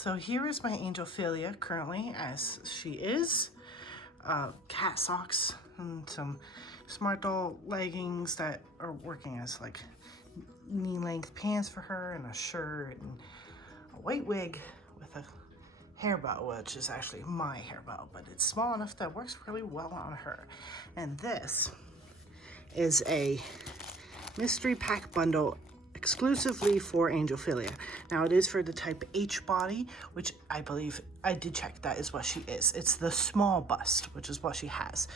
So here is my angel Philia currently as she is. Cat socks and some Smart Doll leggings that are working as like knee-length pants for her, and a shirt and a white wig with a hair bow, which is actually my hair bow, but it's small enough that works really well on her. And this is a mystery pack bundle exclusively for Angel Philia. Now it is for the type H body, which I believe, I did check, that is what she is. It's the small bust, which is what she has.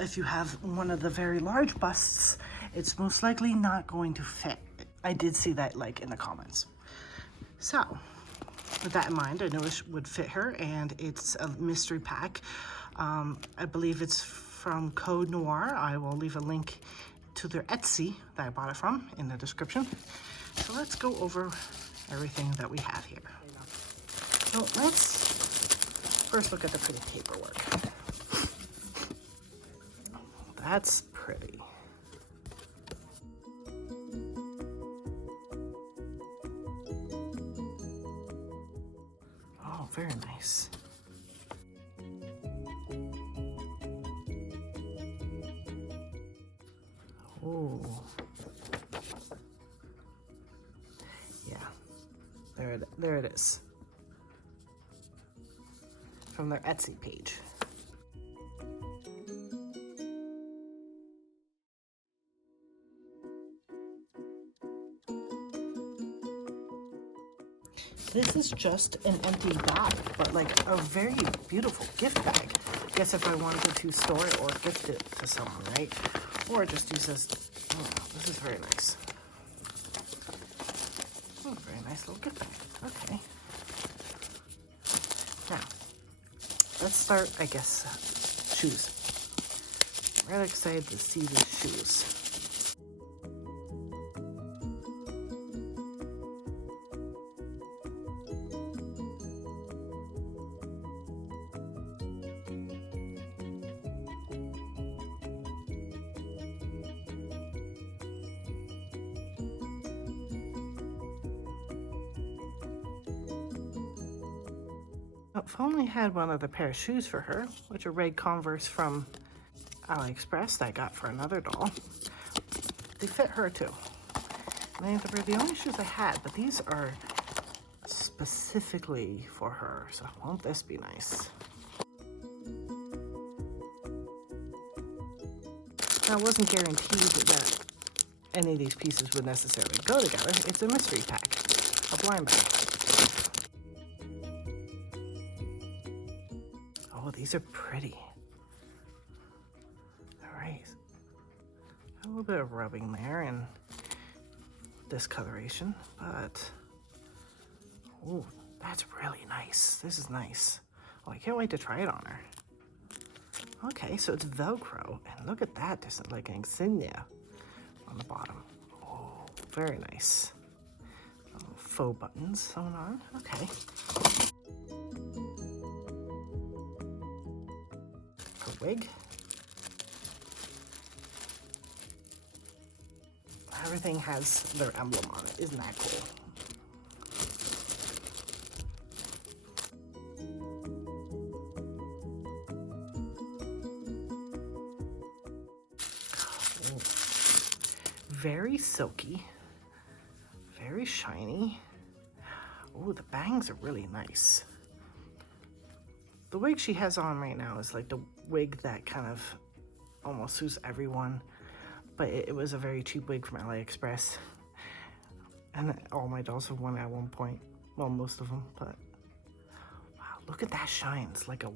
If you have one of the very large busts, it's most likely not going to fit. I did see that like in the comments. So with that in mind, I know it would fit her, and it's a mystery pack. I believe it's from Codenoir. I will leave a link to their Etsy that I bought it from in the description. So let's go over everything that we have here. So let's first look at the pretty paperwork. That's pretty. Oh, very nice. Oh, yeah, there it is, from their Etsy page. This is just an empty bag, but like a very beautiful gift bag. I guess if I wanted to store it or gift it to someone, right? Or just use this. Oh, this is very nice. Oh, very nice little gift bag. Okay. Now, let's start, I guess, shoes. I'm really excited to see these shoes. I've only had one other pair of shoes for her, which are red Converse from AliExpress that I got for another doll. They fit her too. And they were the only shoes I had, but these are specifically for her, so won't this be nice? Now, it wasn't guaranteed that any of these pieces would necessarily go together. It's a mystery pack, a blind bag. Oh, these are pretty. All right. A little bit of rubbing there and discoloration, but oh, that's really nice. This is nice. Oh, I can't wait to try it on her. Okay, so it's Velcro, and look at that. There's like an insignia on the bottom. Oh, very nice. Faux buttons sewn on. Okay. A wig. Everything has their emblem on it. Isn't that cool? Oh. Very silky. Very shiny. Oh, the bangs are really nice. The wig she has on right now is like the wig that kind of almost suits everyone, but it was a very cheap wig from AliExpress. And all my dolls have won at one point. Well, most of them, but wow, look at that shine. It's like a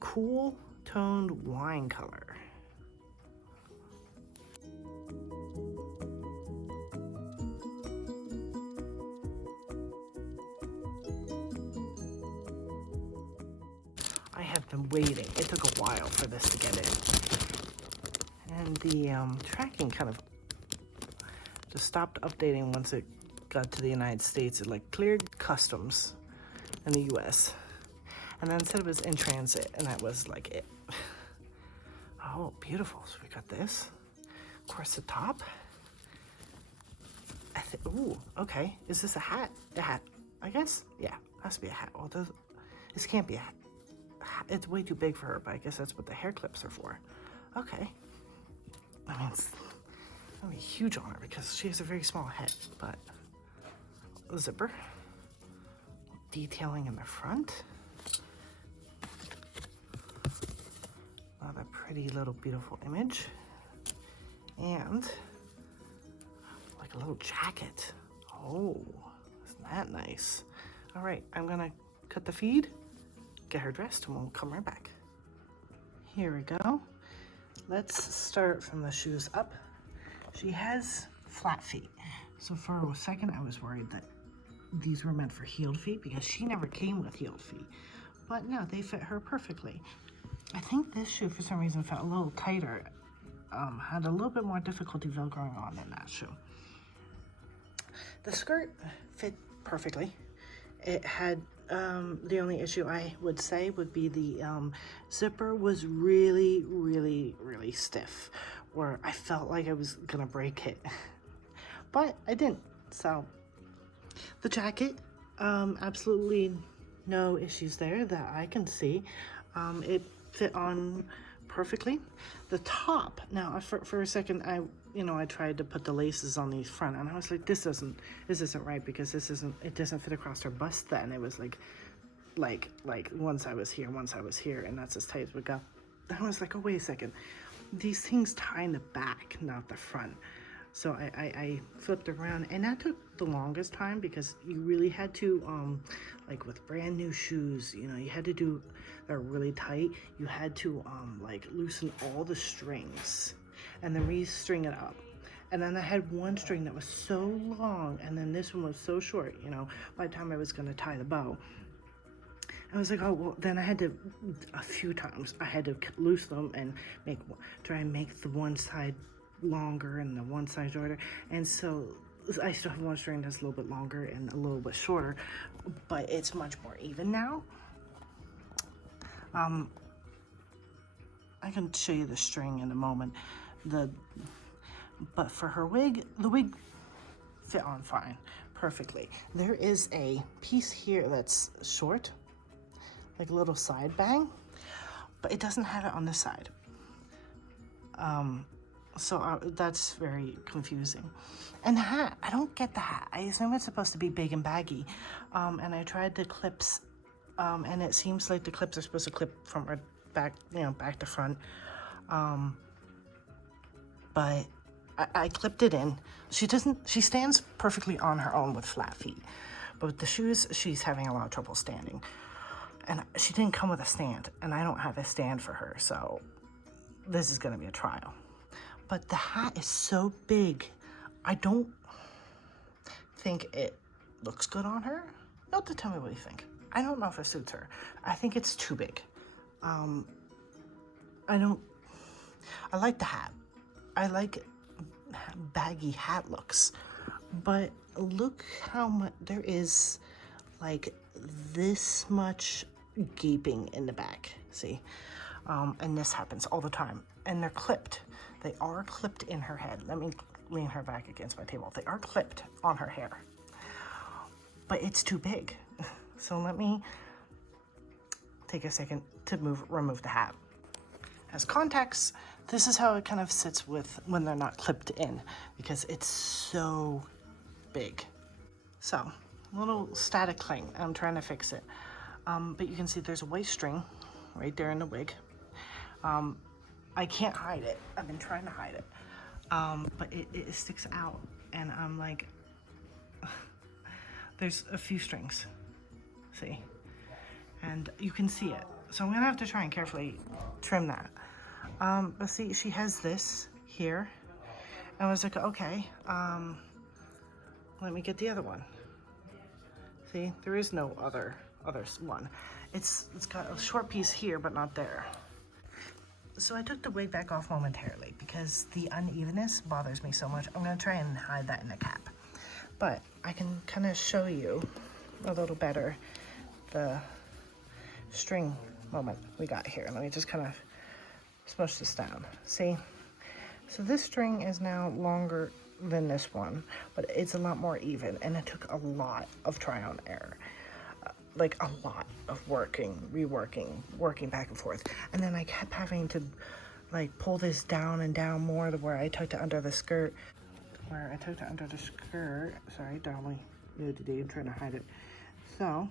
cool toned wine color. I have been waiting. It took a while for this to get in. And the tracking kind of just stopped updating once it got to the United States. It like cleared customs in the US. And then said it was in transit, and that was like it. Oh, beautiful. So we got this. Of course, the top. Ooh, okay. Is this a hat? A hat, I guess? Yeah, Has to be a hat. Well, this can't be a hat. It's way too big for her, but I guess that's what the hair clips are for. Okay. I mean, it's gonna be huge on her because she has a very small head, but a zipper. Detailing in the front. Another pretty little beautiful image. And like a little jacket. Oh, isn't that nice? All right, I'm gonna cut the feed, get her dressed, and we'll come right back. Here we go. Let's start from the shoes up. She has flat feet. So for a second, I was worried that these were meant for heeled feet because she never came with heeled feet. But no, they fit her perfectly. I think this shoe, for some reason, felt a little tighter. Had a little bit more difficulty velcroing on in that shoe. The skirt fit perfectly. It had, the only issue I would say would be the zipper was really, really, really stiff, where I felt like I was gonna break it. But I didn't, so. The jacket, absolutely no issues there that I can see. It fit on perfectly. The top, now for a second, I tried to put the laces on the front, and I was like, this isn't right, because it doesn't fit across her bust then. It was like once I was here, and that's as tight as we go. I was like, oh, wait a second. These things tie in the back, not the front. So I flipped around, and that took the longest time because you really had to, like with brand new shoes, you had to do, they're really tight. You had to, like loosen all the strings and then re-string it up. And then I had one string that was so long, and then this one was so short, by the time I was gonna tie the bow. I was like, oh, well, then I had to, a few times, I had to loose them and try and make the one side longer and the one side shorter. And so I still have one string that's a little bit longer and a little bit shorter, but it's much more even now. I can show you the string in a moment. But for her wig, the wig fit on fine, perfectly. There is a piece here that's short, like a little side bang, but it doesn't have it on this side. So that's very confusing. And the hat, I don't get the hat. I assume it's supposed to be big and baggy. And I tried the clips, and it seems like the clips are supposed to clip from her back, back to front. But I clipped it in. She stands perfectly on her own with flat feet. But with the shoes, she's having a lot of trouble standing. And she didn't come with a stand, and I don't have a stand for her, so this is gonna be a trial. But the hat is so big, I don't think it looks good on her. You have to tell me what you think. I don't know if it suits her. I think it's too big. I like the hat. I like baggy hat looks, but look how much there is, like this much gaping in the back, see? And this happens all the time, and they're clipped. They are clipped in her head. Let me lean her back against my table. They are clipped on her hair, but it's too big. So let me take a second to remove the hat. As contacts, this is how it kind of sits with when they're not clipped in, because it's so big. So, a little static thing, I'm trying to fix it. But you can see there's a white string right there in the wig. I can't hide it. I've been trying to hide it. But it sticks out, and I'm like, there's a few strings, see? And you can see it. So I'm gonna have to try and carefully trim that. But see, she has this here. And I was like, okay, let me get the other one. See, there is no other one. It's got a short piece here, but not there. So I took the wig back off momentarily because the unevenness bothers me so much. I'm gonna try and hide that in a cap. But I can kind of show you a little better the string moment we got here. Let me just kind of smush this down. See? So this string is now longer than this one, but it's a lot more even, and it took a lot of try on error. like a lot of reworking, working back and forth. And then I kept having to like pull this down and down more to where I tucked it under the skirt. Sorry, darling. Nudity, I'm trying to hide it. So,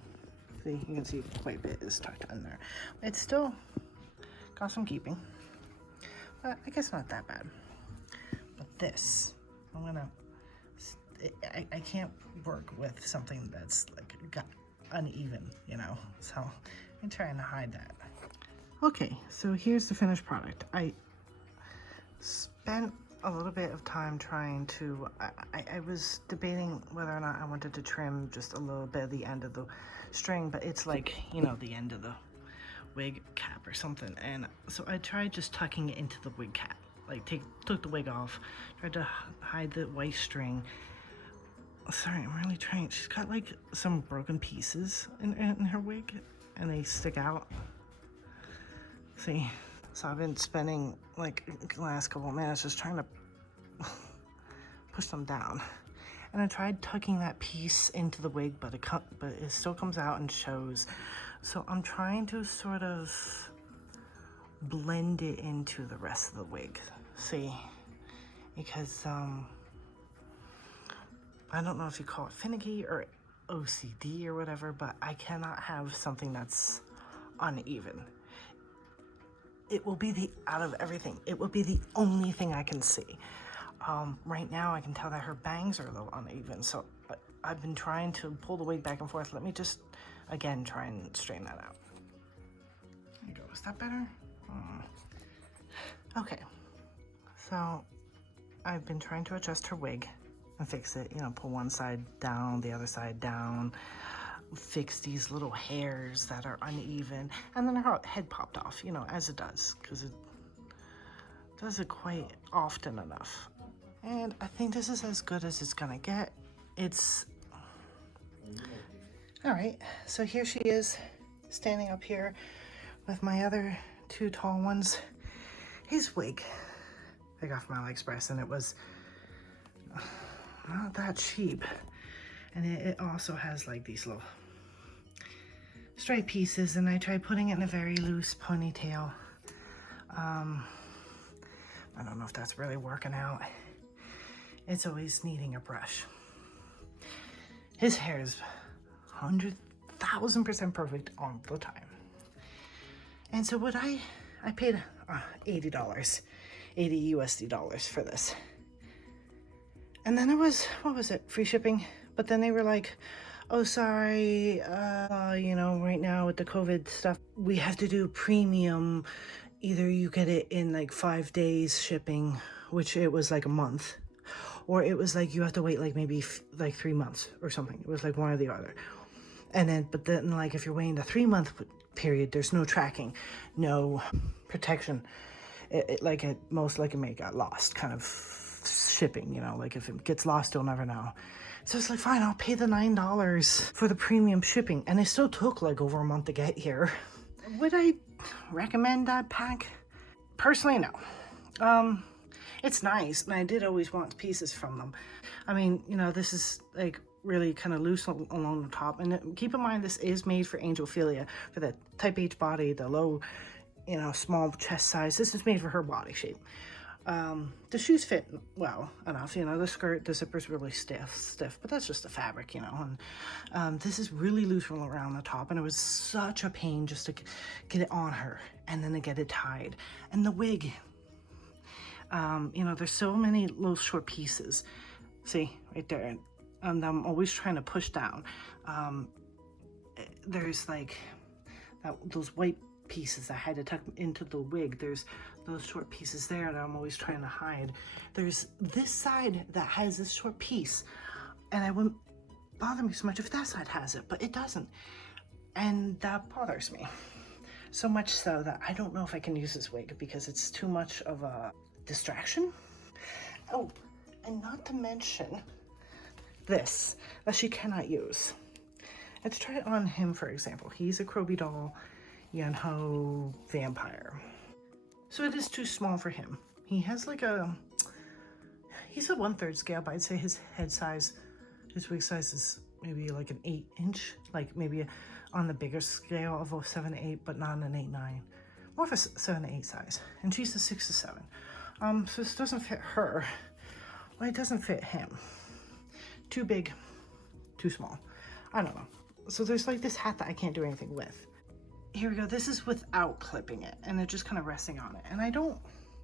see, you can see quite a bit is tucked in there. It's still got some keeping, but I guess not that bad. But this, I'm gonna, I can't work with something that's like got uneven, you know, so I'm trying to hide that. Okay, so here's the finished product. I spent a little bit of time trying to, I was debating whether or not I wanted to trim just a little bit of the end of the string, but it's like, you know, the end of the wig cap or something. And so I tried just tucking it into the wig cap, like took the wig off, tried to hide the white string. Sorry, I'm really trying. She's got like some broken pieces in her wig and they stick out. See? So I've been spending like the last couple of minutes just trying to push them down. And I tried tucking that piece into the wig, but it still comes out and shows. So I'm trying to sort of blend it into the rest of the wig. See? Because I don't know if you call it finicky or OCD or whatever, but I cannot have something that's uneven. It will be out of everything, it will be the only thing I can see. Right now I can tell that her bangs are a little uneven, so I've been trying to pull the wig back and forth. Let me just, again, try and straighten that out. There you go, is that better? Okay, so I've been trying to adjust her wig and fix it, you know, pull one side down, the other side down, fix these little hairs that are uneven, and then her head popped off, you know, as it does, because it does it quite often enough. And I think this is as good as it's gonna get. It's all right. So here she is, standing up here with my other two tall ones. His wig I got from AliExpress, and it was not that cheap. And it also has like these little straight pieces, and I tried putting it in a very loose ponytail. I don't know if that's really working out. It's always needing a brush. His hair is 100,000% perfect all the time. And so what I paid $80, 80 USD dollars for this. And then it was, what was it, free shipping? But then they were like, oh, sorry, you know, right now with the COVID stuff, we have to do premium. Either you get it in like 5 days shipping, which it was like a month, or it was like you have to wait like maybe like 3 months or something. It was like one or the other. And then, but then like if you're waiting the 3-month period, there's no tracking, no protection. It most likely may got lost, kind of shipping, you know, like if it gets lost, you'll never know. So it's like, fine, I'll pay the $9 for the premium shipping. And it still took like over a month to get here. Would I recommend that pack? Personally, no. It's nice, and I did always want pieces from them. I mean, you know, this is like really kind of loose along the top. And keep in mind, this is made for Angel Philia, for the type H body, the low, you know, small chest size. This is made for her body shape. The shoes fit well enough, you know, the skirt, the zipper's really stiff, but that's just the fabric, you know, and this is really loose from around the top, and it was such a pain just to get it on her and then to get it tied. And the wig, you know, there's so many little short pieces, see, right there, and I'm always trying to push down. There's like those white pieces I had to tuck into the wig. There's those short pieces there that I'm always trying to hide. There's this side that has this short piece, and it wouldn't bother me so much if that side has it, but it doesn't, and that bothers me so much so that I don't know if I can use this wig because it's too much of a distraction. Oh, and not to mention this that she cannot use. Let's try it on him, for example. He's a Krobi doll Yunho vampire. So it is too small for him. He has like he's a 1/3 scale, but I'd say his head size, his wig size is maybe like an 8-inch, like maybe on the bigger scale of a 7 to 8, but not an 8-9. More of a 7 to 8 size. And she's a 6 to 7. So this doesn't fit her. Well, it doesn't fit him. Too big, too small. I don't know. So there's like this hat that I can't do anything with. Here we go. This is without clipping it, and they're just kind of resting on it. And I don't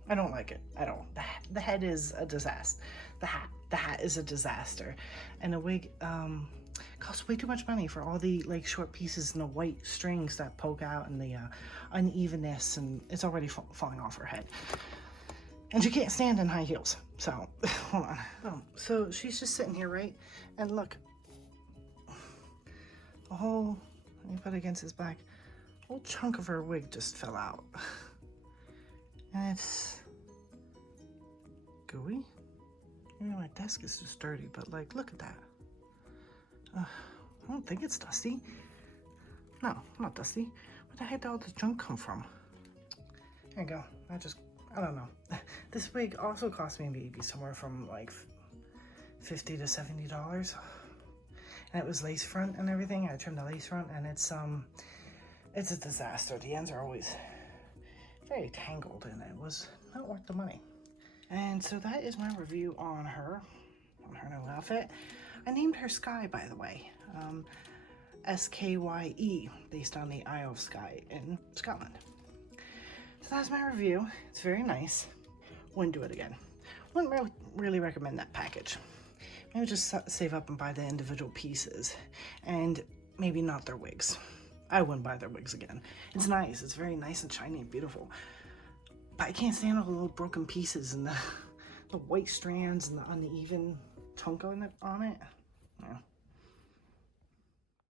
like it at all. The head is a disaster. The hat is a disaster. And the wig costs way too much money for all the like short pieces and the white strings that poke out and the unevenness, and it's already falling off her head. And she can't stand in high heels. So, hold on. Oh, so she's just sitting here, right? And look, a whole, let me put it against his back, a whole chunk of her wig just fell out. And it's gooey. You know, my desk is just dirty, but like, look at that. I don't think it's dusty. No, not dusty. Where the heck did all this junk come from? There you go. I don't know. This wig also cost me maybe somewhere from like $50 to $70. And it was lace front and everything. I trimmed the lace front, and it's a disaster. The ends are always very tangled, and it was not worth the money. And so that is my review on her new outfit. I named her Skye, by the way. Skye, based on the Isle of Skye in Scotland. So that's my review. It's very nice. Wouldn't do it again. Wouldn't really recommend that package. Maybe just save up and buy the individual pieces, and maybe not their wigs. I wouldn't buy their wigs again. It's nice. It's very nice and shiny and beautiful. But I can't stand all the little broken pieces and the white strands and the uneven chunk on it. Yeah.